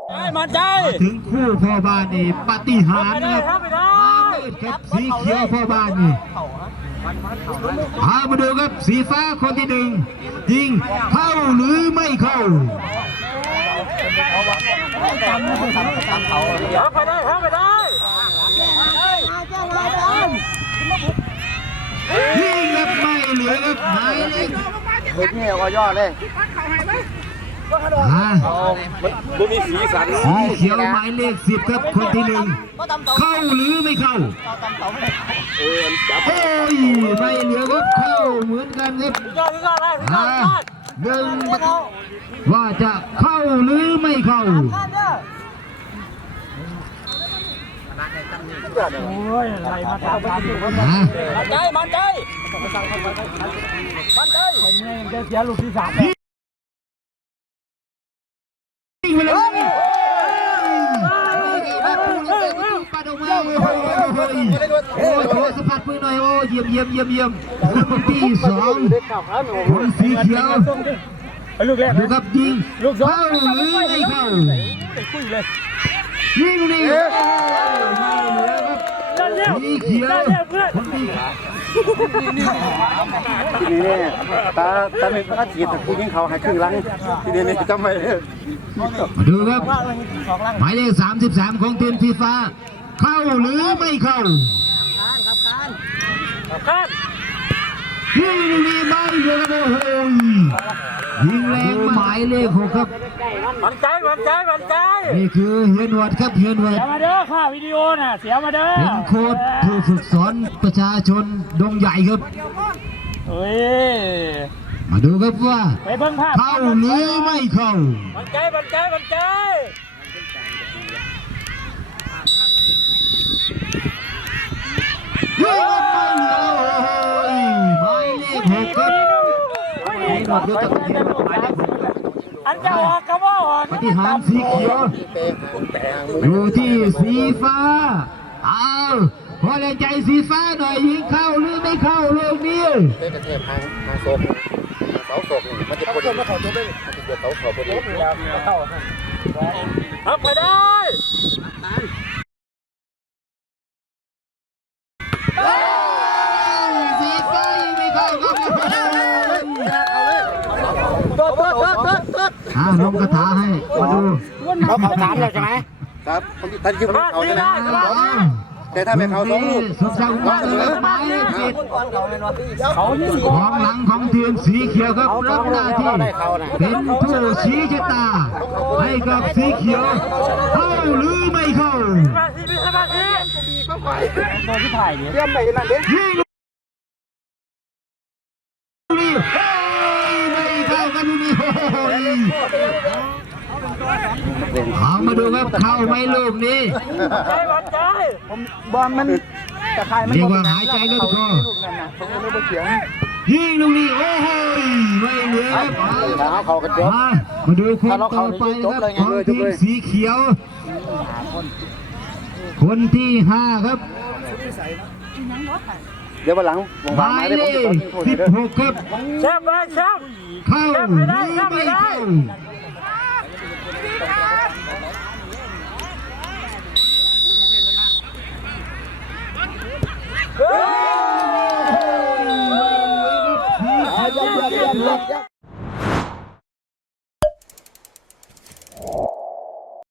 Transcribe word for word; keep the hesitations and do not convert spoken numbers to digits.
มาใจถึงคู่พ่อบ้านนี่ปฏิหารย์นะครับมาเมิดครับสีเขียวพ่อบ้านนี่พามาดูครับสีฟ้าคนที่หนึ่งยิงเข้าหรือไม่เข้าไปได้ไปได้ยิงครับไม่เหลือครับหมายเลขเด็กนี่ก็ยอดเลยบุมีสีสันสีเขียวหมายเลขสิบครับคนที่หนึ่งเข้าหรือไม่เข้าโอ้ยไม่เหลือครับเข้าเหมือนกันครับหนึ่งว่าจะเข้าหรือไม่เข้าโอ้ยอะไรมาทำกันอยู่มันใจมันใจมันใจคนนี้จะเสียลูกที่สามยิงไปเลยปัดออกมาโอ้ยโอ้ยสะพัดมือหน่อยโอ้เยี่ยมเยี่ยมเยี่ยมเยี่ยมที่สองคนสีเขียวดูครับยิงเข้าหรือไม่เข้ายิงนี่สีเขียวทีนี้เนี่ยตาตาเป็นพระจีตผู้ยิงเขาให้ครึ่งหลังทีนี้เนี่ยจำไว้มาดูครับหมายเลขสามสิบสามของทีมฟีฟ่าเข้าหรือไม่เข้าครับการครับการยิงนี่ไม่เลยครับโอ้ยยิงแรงหมายเลขหกครับมันใจมันใจมันใจนี่คือเฮียนวัดครับเฮียนวัดเสียมาเด้อค่ะวิดีโอน่ะเสียมาเด้อเป็นโค้ชผู้ฝึกสอนประชาชนดงใหญ่ครับเฮ้ยมาดูครับว่าไปเบิ่งภาพเข้าหรือไม่เข้ามันใจมันใจมันใจยิงไม่เหลือหมายเลขหกครับให้หนวดดูตะกุยหมายเลขหกอันจะออกกระบอกปฏิหารสีเขียวอยู่ที่สีฟ้าเอาพอแรงใจสีฟ้าหน่อยยิงเข้าหรือไม่เข้าเรื่องนี้เป็นกระเทียมทางทางโซกเสาโซกนี่มันจะพอดีมันจะเกิดเสาโซกพอดีเข้าครับไปได้สีฟ้ายิงไม่เข้าครับอ่าลงคาถาให้มาดูเขาเขาถามแล้วใช่ไหมครับท่านคิดว่าเขาใช่ไหมแต่ถ้าเป็นเขาสองลูกสมศักดิ์มาเลยหมายเลขเจ็ดของหลังของทีมสีเขียวครับรับหน้าที่เป็นผู้ชี้ชะตาให้กับสีเขียวเข้าหรือไม่เข้าสมาธิสมาธิตอนที่ถ่ายเนี่ยเตรียมไปนั่นเด้ยิงนี่ไม่เข้ากันนี่เอามาดูครับเข้าไหมลูกนี้ใจมันใจผมบอลมันตะไคร้มันเรียกว่าหายใจแล้วทุกคนยิงลูกนี้โอ้โหไม่เหลือมามาดูคนต่อไปครับของทีมสีเขียวคนที่ห้าครับเดี๋ยววันหลังหมายเลขสิบหกครับแชมป์ไปแชมป์เข้าหรือไม่เข้า